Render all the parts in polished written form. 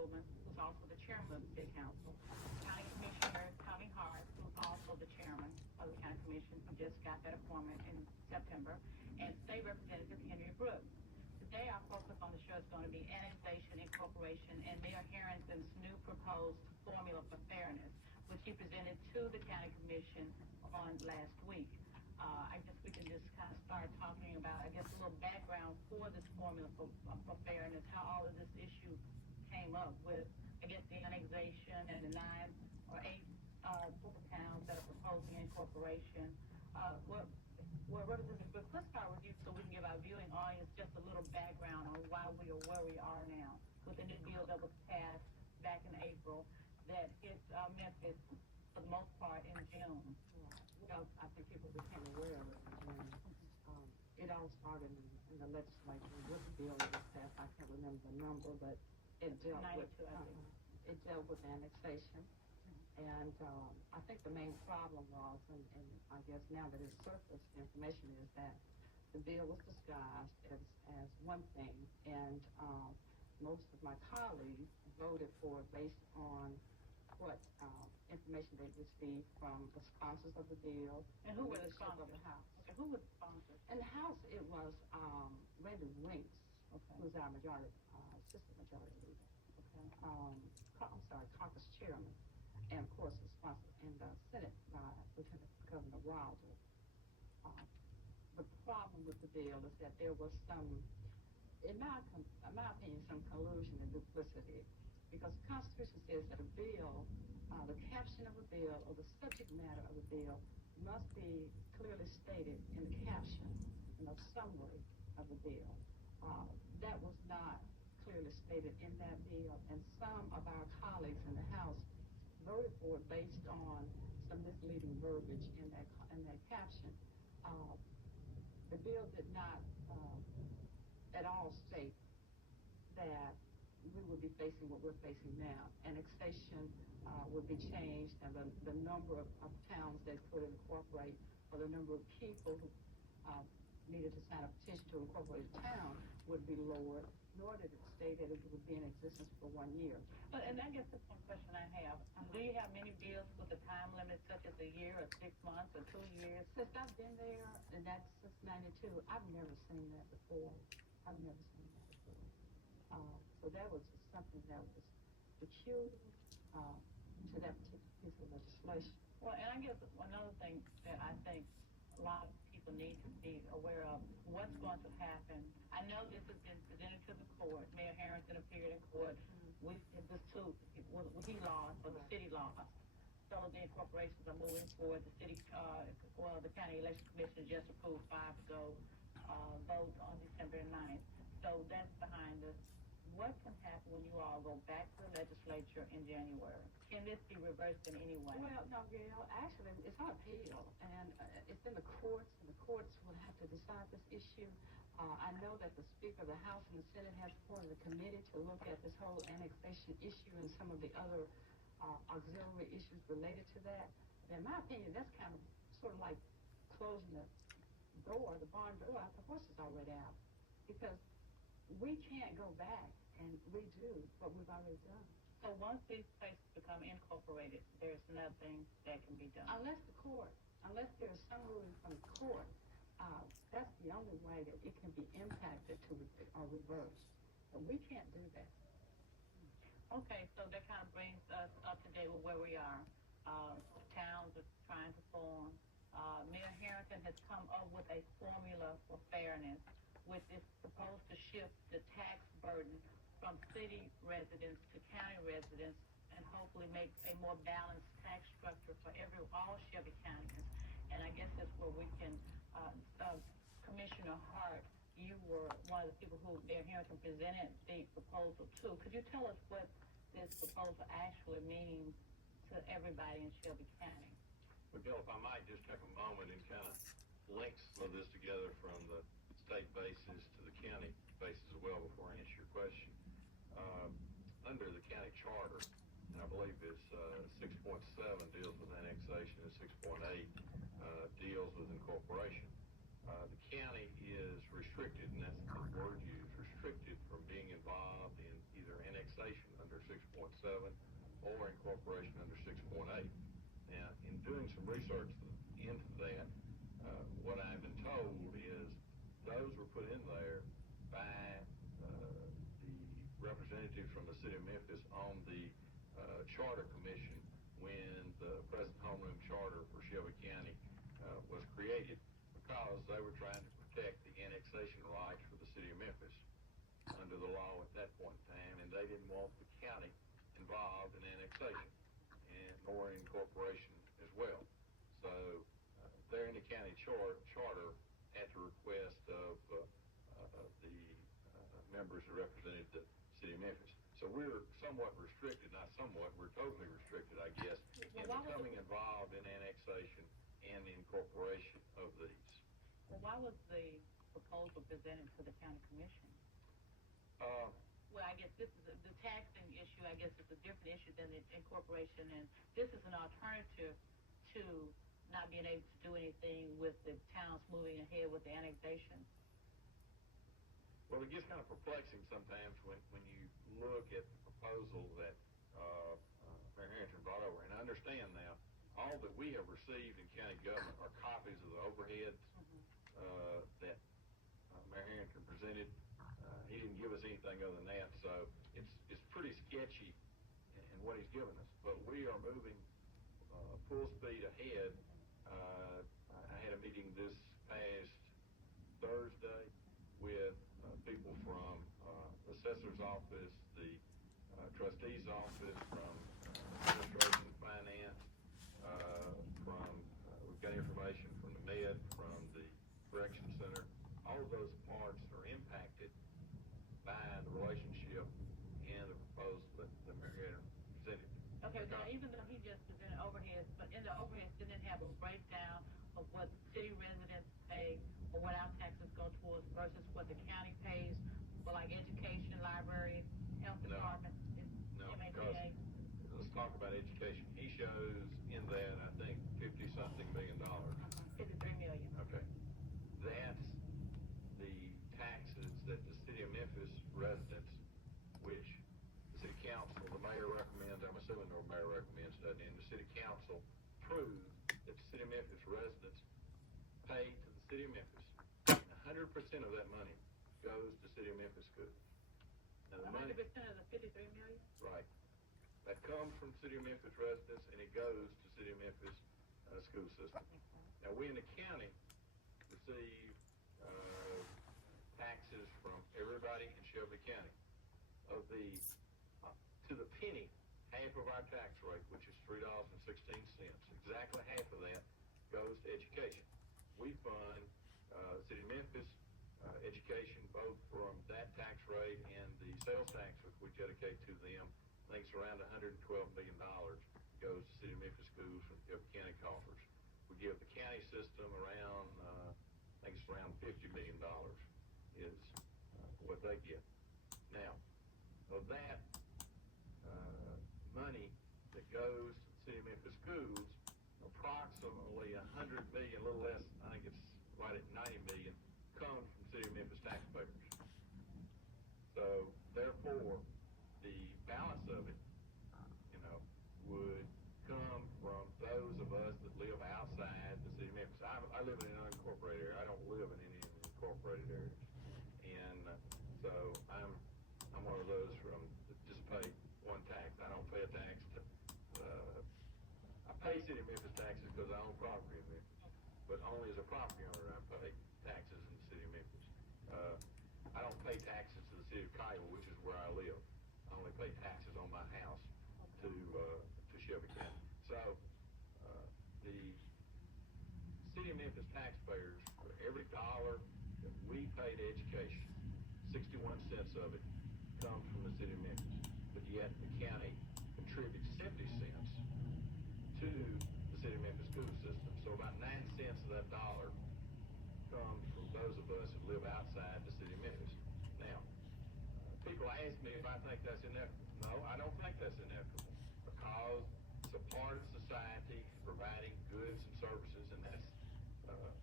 Rubin, who's also the chairman of the city council, County Commissioner Tommy Hart, who's also the chairman of the county commission, who just got that appointment in September, and State Representative Henri. Today, our focus on the show is going to be annexation, incorporation, and Mayor Herenton's new proposed formula for fairness, which he presented to the county commission on last week. I guess we can just kind of start talking about, a little background for this formula for fairness, how all of this issue came up with, the annexation and the 9 or 8 different towns that are proposing incorporation. Let's start with you so we can give our viewing audience just a little background on why we are where we are now with the new bill that was passed back in April that hit Memphis for the most part in June. I think people became aware of it in June. It all started in the legislature with the bill that was passed. I can't remember the number, but it dealt with annexation. And I think the main problem was, and I guess now that it's surfaced, the information is that the bill was disguised as one thing, and most of my colleagues voted for it based on what information they received from the sponsors of the bill. And who were the sponsors? Of the House. Okay, who was the sponsors? In the House, it was Randy Winks, who's our assistant majority leader. Caucus chairman. And of course, it's sponsored in the Senate by Lieutenant Governor Wilder. The problem with the bill is that there was some, in my opinion, some collusion and duplicity, because the Constitution says that a bill, the caption of a bill or the subject matter of a bill must be clearly stated in the caption, in the summary of the bill. That was not clearly stated in that bill, and some of our colleagues in the House voted for it based on some misleading verbiage in that caption. The bill did not at all state that we would be facing what we're facing now. Annexation would be changed, and the number of towns that could incorporate, or the number of people who needed to sign a petition to incorporate a town would be lowered, nor did it state that it would be in existence for 1 year. And I guess that's one question I have. Do you have many bills with a time limit such as a year or 6 months or 2 years? Since I've been there, and that's since '92, I've never seen that before. So that was just something that was peculiar to that particular piece of legislation. Well, and I guess another thing that I think a lot of people need to be aware of what's going to happen. I know this has been presented to the court. Mayor Herenton appeared in court. He lost, or the city lost. So the incorporations are moving forward. The city, the county election commission just approved 5 to go vote on December 9th. So that's behind us. What can happen when you all go back to the legislature in January? Can this be reversed in any way? Well, no, Gale, actually, it's on appeal, and it's in the courts, and the courts will have to decide this issue. I know that the Speaker of the House and the Senate has appointed a committee to look at this whole annexation issue and some of the other auxiliary issues related to that. And in my opinion, that's kind of sort of like closing the barn door after the horse is already out, because we can't go back and redo what we've already done. So once these places become incorporated, there's nothing that can be done? Unless there's some ruling from the court, that's the only way that it can be impacted or reversed. But we can't do that. Okay, so that kind of brings us up to date with where we are. Towns are trying to form. Mayor Herenton has come up with a formula for fairness, which is supposed to shift the tax burden from city residents to county residents, and hopefully make a more balanced tax structure for all Shelby counties. And I guess that's where we can, Commissioner Hart, you were one of the people who Mayor Herenton presented the proposal to. Could you tell us what this proposal actually means to everybody in Shelby County? Well, Gale, if I might just take a moment and kind of link some of this together from the state basis to the county basis as well before I answer your question. Under the county charter, and I believe it's 6.7 deals with annexation and 6.8 deals with incorporation. The county is restricted, and that's the word used, restricted from being involved in either annexation under 6.8 7 or incorporation under 6.8. Now, in doing some research into that, what I've been told is those were put in there by the representative from the city of Memphis on the charter commission when the present homeroom charter for Shelby County was created, because they were trying to protect the annexation rights for the city of Memphis under the law at that point in time, and they didn't want the county involved in annexation and nor incorporation as well. So they're in the county charter at the request of the members who represented the city of Memphis. So we're somewhat restricted, not somewhat, we're totally restricted, I guess, in becoming involved in annexation and incorporation of these. Well, why was the proposal presented to the county commission? Well, I guess this is the taxing issue. I guess it's a different issue than the incorporation, and this is an alternative to not being able to do anything with the towns moving ahead with the annexation. Well, it gets kind of perplexing sometimes when you look at the proposal that Mayor Herenton brought over. And I understand now, all that we have received in county government are copies of the overheads that Mayor Herenton presented. He didn't give us anything other than that, so it's pretty sketchy in what he's given us. But we are moving full speed ahead. I had a meeting this past Thursday with people from the assessor's office, the trustee's office, from administration and finance, we've got information from the Med, from the correction center. All of those parts are impacted by the relationship and the proposal that Mayor presented. Okay, now even though he just presented overheads, but in the overheads didn't have a breakdown of what city residents pay or what our taxes go towards versus what the county pays for like education, library, health department, MHA. Let's talk about education. He shows in that, I think, $50-something million. 53 million. Okay. That's the taxes that the city of Memphis residents, which the city council, the mayor recommends, I'm assuming the mayor recommends that, and the city council approved that the city of Memphis residents pay to the city of Memphis. 100% of that money goes to city of Memphis schools. Now, the 100% money, of the 53 million? right. That comes from city of Memphis residents, and it goes to city of Memphis school system. Now, we in the county receive taxes from everybody in Shelby County. Of the, to the penny, half of our tax rate, which is $3.16, exactly half of that goes to education. We fund city of Memphis education, both from that tax rate and the sales tax, which we dedicate to them. I think it's around $112 million goes to city of Memphis schools from Shelby County coffers. We give the county system around, I think it's around $50 million is what they get. Now, of that money that goes to the city of Memphis schools, approximately $100 million, a little less, I think it's right at $90 million, comes from city of Memphis taxpayers. So, therefore, the balance of it, would come from those of us that live outside the city of Memphis. I live in an unincorporated area. I don't live in any incorporated areas. And so I'm one of those that just pay one tax. I don't pay a tax to, I pay city of Memphis taxes because I own property in Memphis. But only as a property owner I pay taxes in the city of Memphis. I don't pay taxes to the city of Gale, which is where I live. I only pay taxes on my house to Shelby County. So the city of Memphis taxpayers, for every dollar that we pay to education, 61 cents of it comes from the city of Memphis. But yet the county contributes 70 cents to the city of Memphis school system. So about 9 cents of that dollar comes from those of us who live outside the city of Memphis. Now, people ask me if I think that's inequitable. No, I don't think that's inequitable, because it's a part of society providing goods and services, and that's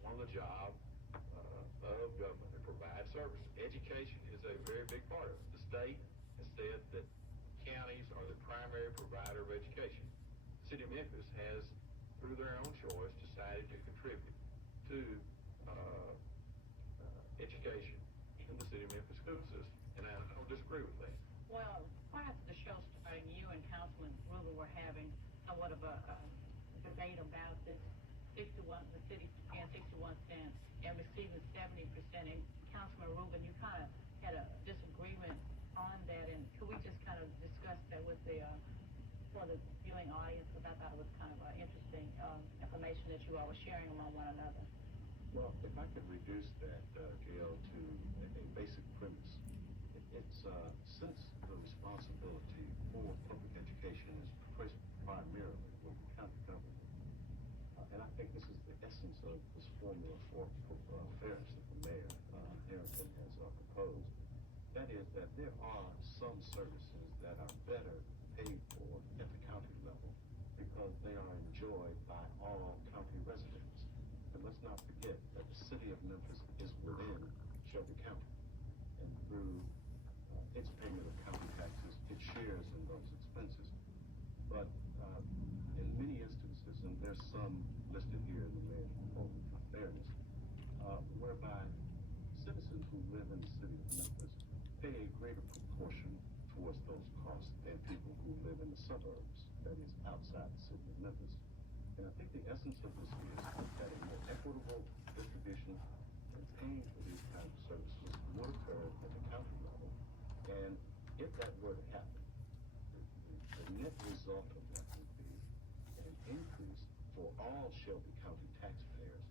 one of the jobs of government, to provide services. Education is a very big part of it. The state has said that counties are the primary provider of education. The city of Memphis has, through their own choice, decided to contribute to education in the city of Memphis school system, and I don't disagree with that. Well, prior to the show starting, you and Councilman Rubin were having somewhat of a debate about this 61, the city paying 61 cents and receiving 70%. And Councilman Rubin, you kind of had a disagreement on that, and could we just kind of discuss that with the for the viewing audience? Because I thought it was kind of interesting information that you all were sharing among one another. Well, if I could reduce that, Gale, to a basic premise, it's since the responsibility for public education is placed primarily with the county government, and I think this is the essence of this formula for fairness that the mayor, Herenton, has proposed. That is that there are some services that are better paid for at the county level because they are enjoyed by all county residents. And let's not forget that the city of Memphis is within Shelby County, and through its payment of county taxes, it shares in those expenses. But in many instances, and there's some listed here in the mayor's proposal for fairness, whereby citizens who live in the city of Memphis pay a greater proportion towards those costs than people who live in the suburbs, that is, outside the city of Memphis. And I think the essence of this is that a more equitable distribution and paying for these kinds of services would occur at the county level. And if that were to happen, the net result of that would be an increase for all Shelby County taxpayers,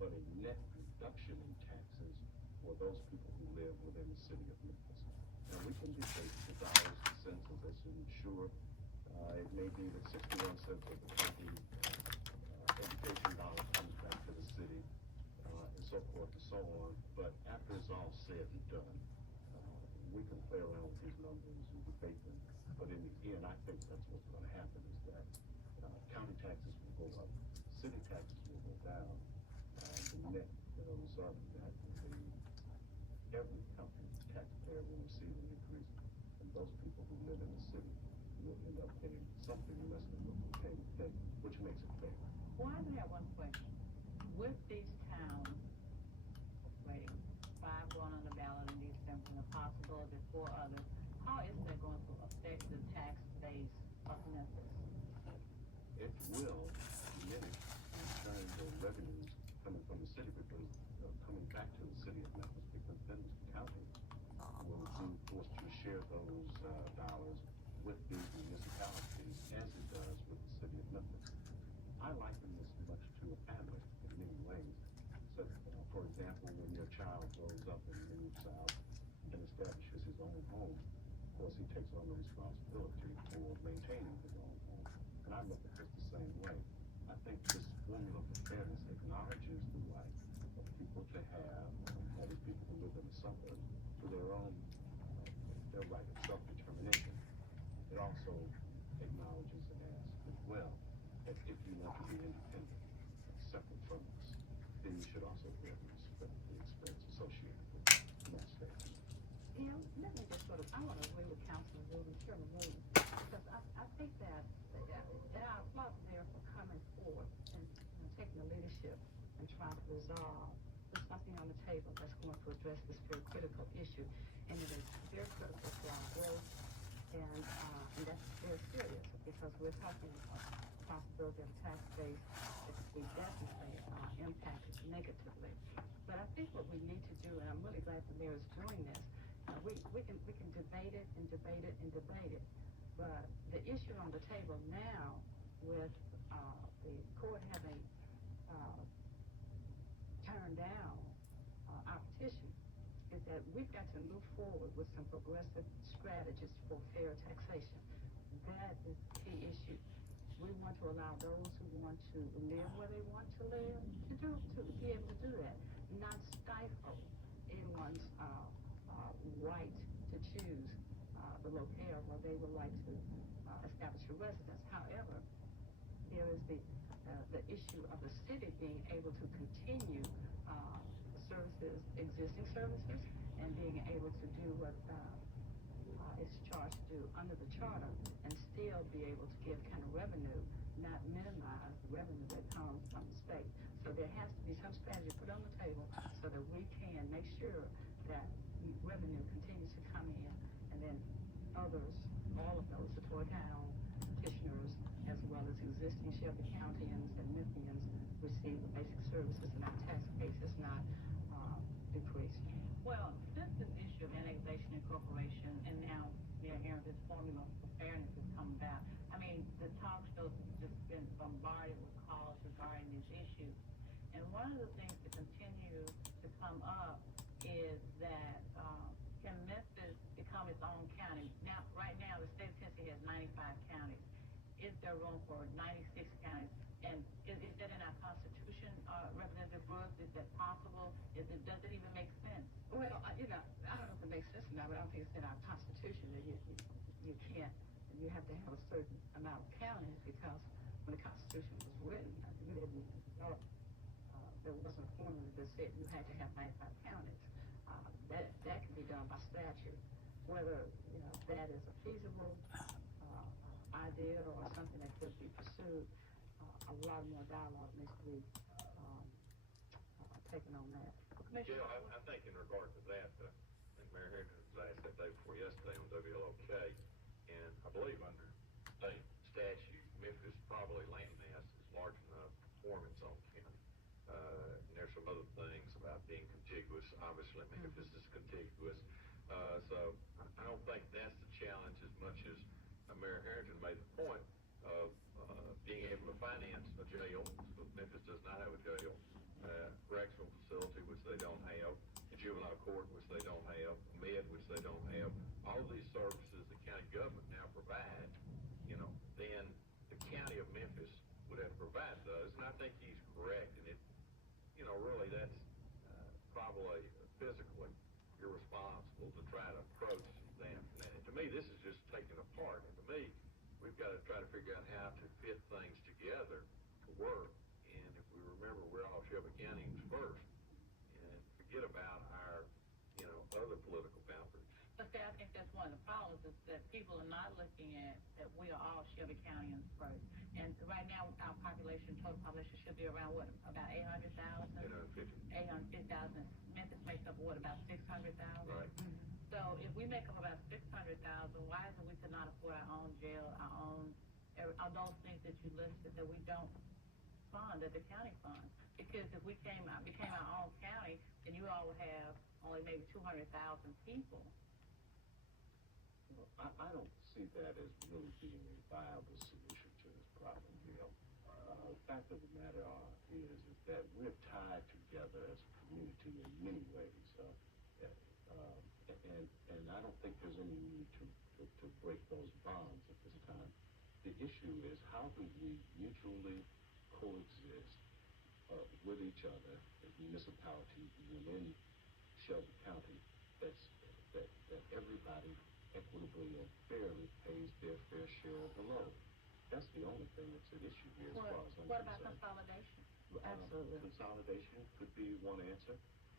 but a net reduction in taxes for those people who live within the city of Memphis. Now, we can debate the dollars and cents of this, and sure, it may be that 61 cents of the county education dollars comes back to the city, and so forth and so on. But after it's all said and done, we can play around with these numbers and debate them. But in the end, I think that's what's going to happen is that county taxes will go up, city taxes will go down. The net result of that will be every county taxpayer will receive an increase, and those people who live in the city will end up paying something less than what they're paying today, which makes it fair. Well, I do have one question. With these towns waiting 5 going on the ballot in December and the possibility for others, how is that going to affect the tax base of Memphis? It will diminish in terms of revenues coming from the city because coming back to the city of Memphis, because then the county will be forced to share those dollars with the municipalities as it does with the city of Memphis. I liken this much to a family in many ways. So, for example, when your child grows up and moves out and establishes his own home, of course he takes on the responsibility for maintaining his own home. And I look at this the same way. I think this formula for fairness acknowledges the right of people to have, that is, people who live in the suburbs, to their right of self-determination. It also acknowledges and asks as well that if you want to be independent, separate from us, then you should also bear the expense associated with that statement. You know, let me just I want to agree with Councilman Rubin, Chairman Rubin, because I think that I applaud the mayor for coming forward and taking the leadership and trying to resolve. There's something on the table that's going to address this very critical issue, and it is very critical for our growth, and that's very serious because we're talking about the possibility of tax base that could be definitely impacted negatively. But I think what we need to do, and I'm really glad the mayor is doing this, we can debate it and debate it and debate it, but the issue on the table now with the court having turned down our petition is that we've got to move forward with some progressive strategies for fair taxation. That is the key issue. We want to allow those who want to live where they want to live to be able to do that, not stifle anyone's right to choose the locale where they would like to establish a residence. However, there is the issue of the city being able to continue existing services, and being able to do what is charged to do under the charter and still be able to give kind of revenue, not minimize the revenue that comes from the state. So there has to be some strategy put on the table so that we can make sure that revenue continues to come in, and then others, all of those, the Toy Town petitioners, as well as existing Shelby Countyans and Memphians, receive the basic services, and our tax base is not decreased. Well, since this issue of annexation and incorporation, and now Herenton's formula for fairness has come about, I mean, the talk shows have just been bombarded with calls regarding these issues. And one of the things that continue to come up is that can Memphis become its own county? Now, right now, the state of Tennessee has 95 counties. Is there room for 96 counties? And is that in our Constitution, Representative Brooks? Is that possible? Does it even make sense? Well, you know, I don't know if it makes sense or not, but I don't think it's in our Constitution that you can't, you have to have a certain amount of counties, because when the Constitution was written, there wasn't a formula that said you had to have 95 counties. That can be done by statute. Whether, you know, that is a feasible idea or something that could be pursued, a lot more dialogue needs to be taken on that. Gale, I think in regard to that, I think Mayor Herenton was asked that day before yesterday on WLOK, and I believe under state statute, Memphis probably land mass is large enough to form its own county. And there's some other things about being contiguous. Obviously, Memphis is contiguous. So I don't think that's the challenge as much as Mayor Herenton made the point of being able to finance a jail. So Memphis does not have a jail. Correctional facility, which they don't have, a juvenile court, which they don't have, med, which they don't have. All of these services the county government now provides, you know, then the county of Memphis would have to provide those. And I think he's correct. And it, you know, really that's probably physically irresponsible to try to approach that. And to me, this is just taken apart. And to me, we've got to try to figure out how to fit things together to work. And if we remember, we're all Shelby Countyans first, and forget about our, you know, other political boundaries. But I think that's one of the problems, is that people are not looking at that we are all Shelby Countyans first. And right now, our population, total population, should be around what, about 800,000? 850. 850,000. Memphis makes up what, about 600,000? Right. So if we make up about 600,000, why is it we could not afford our own jail, our own, all those things that you listed that we don't fund, that the county funds? Because if we became our own county, then you all would have only maybe 200,000 people. Well, I don't see that as really being a viable solution to this problem, Gale. The fact of the matter is that we're tied together as a community in many ways. And I don't think there's any need to break those bonds at this time. The issue is, how do we mutually coexist with each other, the municipality within Shelby County, that everybody equitably and fairly pays their fair share of the load. That's the only thing that's at issue here, as far as I'm concerned. What about consolidation? Absolutely. Consolidation could be one answer,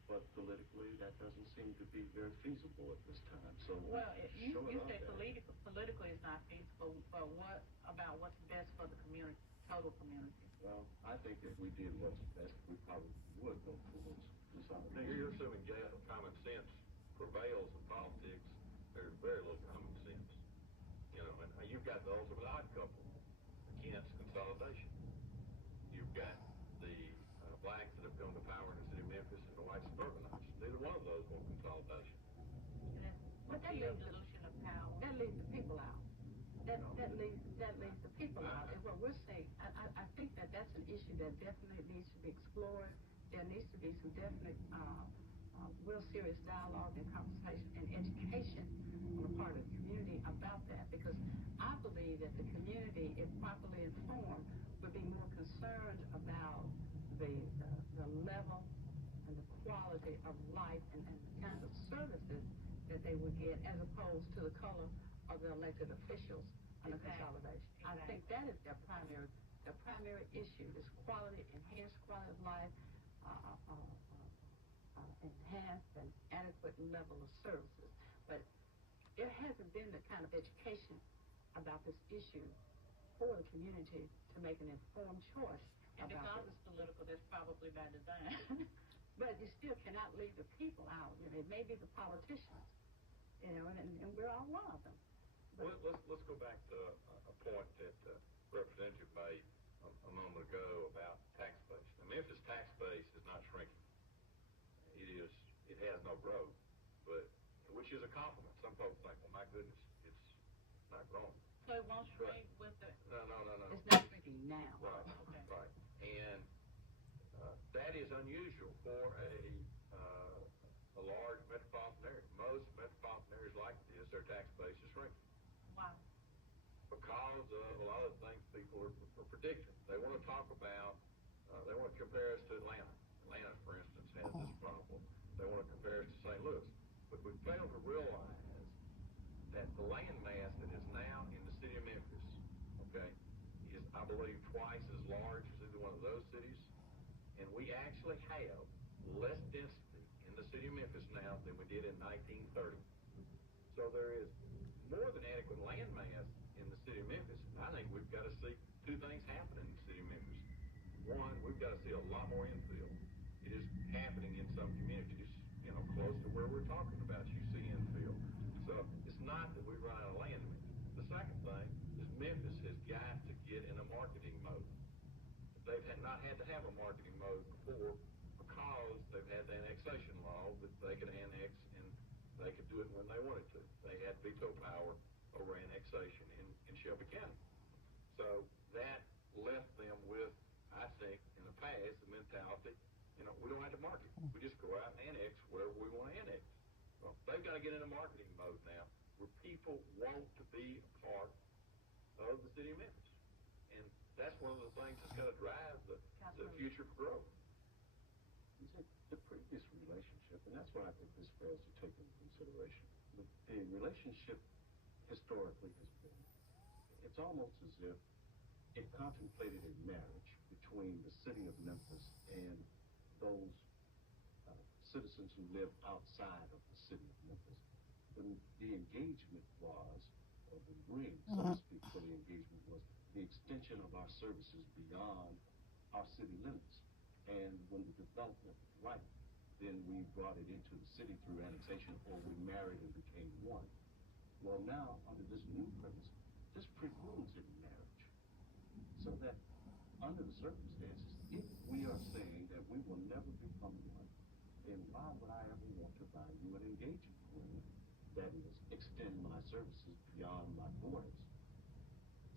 but politically that doesn't seem to be very feasible at this time. So, well, you say politically it's not feasible, but what about what's best for the community, total community? Well, I think if we did what's best, we probably would go towards consolidation. You're assuming, Gale, common sense prevails in politics. There's very little common sense. You know, and you've got the ultimate odd couple against consolidation. You've got the blacks that have come to power in the city of Memphis and the white suburbanites. Neither one of those want consolidation. But that leaves dilution of power. That leaves the people out. That leaves the people out. And what we're saying, I think that's an issue that definitely needs to be explored. There needs to be some definite, real serious dialogue and conversation and education on the part of the community about that, because I believe that the community, if properly informed, would be more concerned about the level and the quality of life and the kind of services that they would get, as opposed to the color of the elected officials under consolidation. I think that is their primary issue, is quality, enhanced quality of life, enhanced and adequate level of services. But there hasn't been the kind of education about this issue for the community to make an informed choice And about because it. it's political, that's probably by design. But you still cannot leave the people out. You know, it may be the politicians, you know, and we're all one of them. But Let's go back to a point that Representative made a moment ago about tax base. The Memphis tax base is not shrinking. It has no growth, but which is a compliment. Some folks think, well, my goodness, it's not growing. So it won't shrink with the, No. it's not shrinking now. Right, Okay. right. And that is unusual for a large metropolitan area. Most metropolitan areas like this, their tax base is shrinking wow. because of a lot of the things people are predicting. They want to talk about, they want to compare us to Atlanta. Atlanta, for instance, has this problem. They want to compare us to St. Louis. But we fail to realize that the land mass that is now in the city of Memphis, okay, is, I believe, twice as large as either one of those cities. And we actually have less density in the city of Memphis now than we did in 1930. So there is more than adequate land mass in the city of Memphis. I think we've got to see two things happen in the city of Memphis. One, we've got to see a lot more infill. It is happening in some communities, you know, close to where we're talking about. You see infill. So it's not that we run out of land in Memphis. The second thing is Memphis has got to get in a marketing mode. They've not had to have a marketing mode before because they've had the annexation law that they could annex and they could do it when they wanted to. They had veto power over annexation in Shelby County. So that left them with, I think, in the past, the mentality, you know, we don't have to market. We just go out and annex wherever we want to annex. Well, they've got to get in a marketing mode now where people want to be a part of the city of Memphis. And that's one of the things that's going to drive the future growth. The previous relationship, and that's what I think this fails to take into consideration. The relationship historically has been, it's almost as if it contemplated a marriage between the city of Memphis and those citizens who live outside of the city of Memphis. The engagement was, or the ring, so to speak, for the engagement was the extension of our services beyond our city limits. And when the development was right, then we brought it into the city through annexation, or we married and became one. Well, now, under this new premise, this precludes any marriage. So that, under the circumstances, if we are saying that we will never become one, then why would I ever want to value an engagement ring that is extend my services beyond my borders?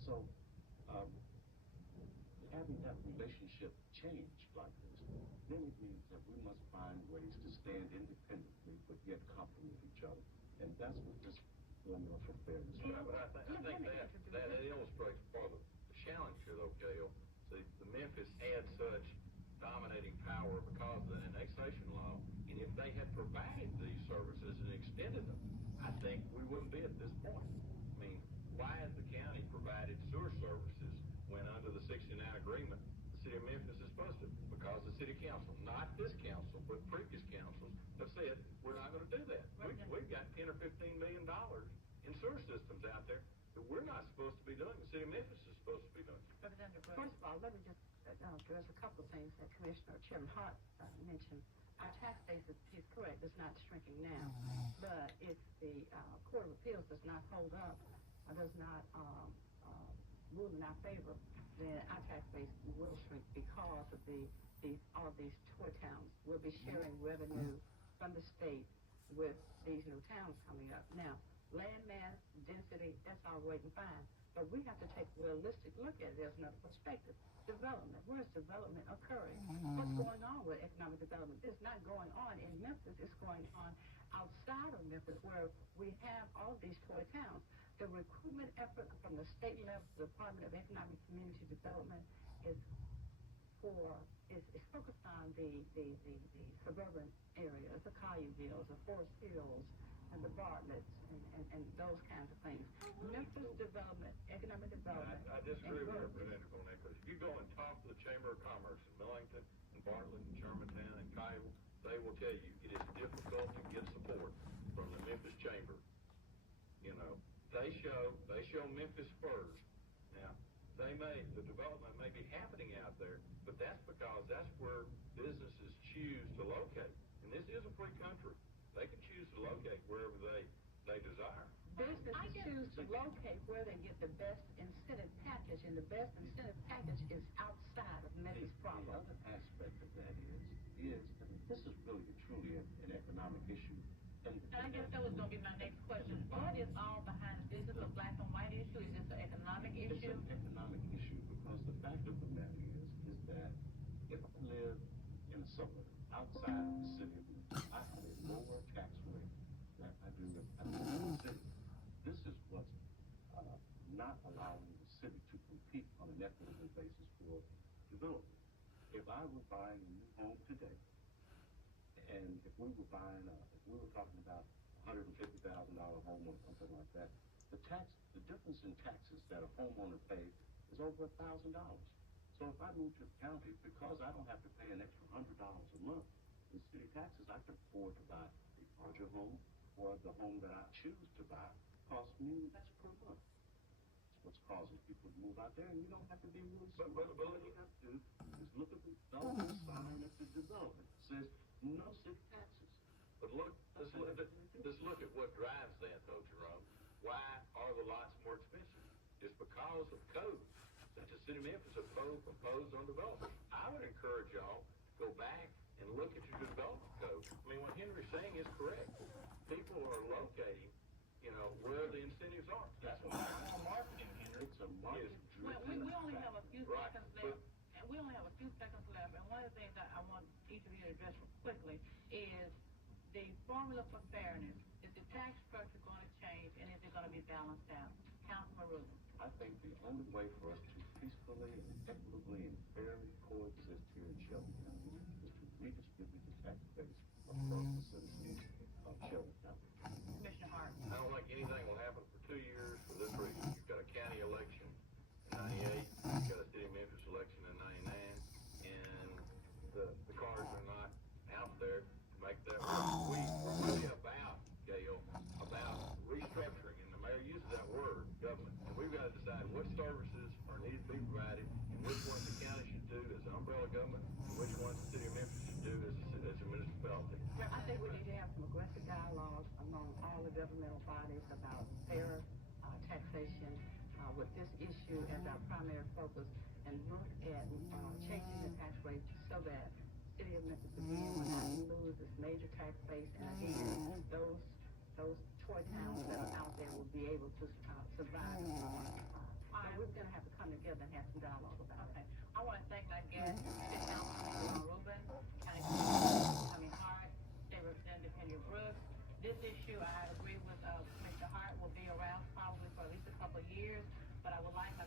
So, having that relationship change like this, then it means that we must find ways to stand independently but yet complement each other. And that's what this formula for fairness is. Right, but I think that illustrates part of the challenge here, though, Gale. See, the Memphis had such dominating power because of the annexation law, and if they had provided these services and extended them, I think we wouldn't be at this point. I mean, why has the county provided sewer services when under the 69 agreement, the city of Memphis is supposed to? Because the city council, not this council, but previous councils, have said, we're not going to do that. We've got $10 or $15 million in sewer systems out there that we're not supposed to be doing. The city of Memphis is supposed to be doing. First of all, let me just address a couple of things that Chairman Hart mentioned. Our tax base is correct, it's not shrinking now. But if the Court of Appeals does not hold up, or does not rule in our favor, then our tax base will shrink because of all of these tour towns. We'll be sharing revenue from the state with these new towns coming up. Now, land mass, density, that's all great and fine. But we have to take a realistic look at it. There's another perspective. Development. Where's development occurring? What's going on with economic development? It's not going on in Memphis. It's going on outside of Memphis where we have all these toy towns. The recruitment effort from the state level, the Department of Economic Community Development is focused on the suburban areas, the Colliervilles, the Forest Hills, and the Bartletts, and those kinds of things. Memphis development, economic development. I disagree with Representative on that, because if you go and talk to the Chamber of Commerce in Millington and Bartlett and Shermantown and Kyle, they will tell you it is difficult to get support from the Memphis Chamber show Memphis first. Now, the development may be happening out there, but that's because that's where businesses choose to locate. And this is a free country. They can choose to locate wherever they desire. Businesses choose to locate where they get the best incentive package, and the best incentive package is outside of Memphis The proper. other aspect of that is this is really truly an economic issue. And I guess that was gonna be my next question. What is all behind this? Is this a black and white issue? Is this an economic It's issue? an economic issue because the fact of the matter is that if I live in a suburb outside of the city of Memphis, I have a lower tax rate than I do in the city. This is what's not allowing the city to compete on an equitable basis for development. If I were buying a new home today, and if we were talking about $150,000 home or something like that, the difference in taxes that a homeowner pays is over $1,000. So if I move to the county, because I don't have to pay an extra $100 a month in city taxes, I can afford to buy a larger home, or the home that I choose to buy costs me less per month. That's what's causing people to move out there, and you don't have to be really smart. All you have to do is look at the development sign at the development. It says no city taxes. But let's look at what drives that, though, Jerome. Why are the lots more expensive? It's because of code that the city of Memphis imposed on developers. I would encourage y'all to go back and look at your development code. I mean, what Henri's saying is correct. People are locating, where the incentives are. That's why it's a marketing, Henri. It's a market. Well, we only have a few Right. seconds left, and we only have a few seconds left, and one of the things that I want each of you to address quickly is the formula for fairness. Is the tax structure going to change, and is it going to be balanced out? Councilman Rubin. I think the only way for us to peacefully and equitably and fairly coexist here in Shelby County is to redistribute the tax base across the citizens of Shelby County. Commissioner Hart. I don't think anything will happen for 2 years for this reason. You've got a county election in '98, you've got a city of Memphis election in '99, and the cards are not out there to make that work. We're really about, Gale, about restructuring, and the mayor uses that word, government, and we've got to decide what services are needed to be provided, and which ones the county should do as an umbrella government, and which ones the city of Memphis should do as a municipality. I think we need to have some aggressive dialogue among all the governmental bodies about fair taxation with this issue as our primary focus, and look at changing the tax rate so that the city of Memphis again will not lose its major tax base, and again those toy towns that are out there will be able to survive. We're going to have to come together and have some dialogue about it. Okay. I want to thank my guests, City Councilman Rubin, County Commissioner Hart, State Representative Henri Brooks. This issue, I agree with Commissioner Hart, will be around probably for at least a couple of years, but I would like my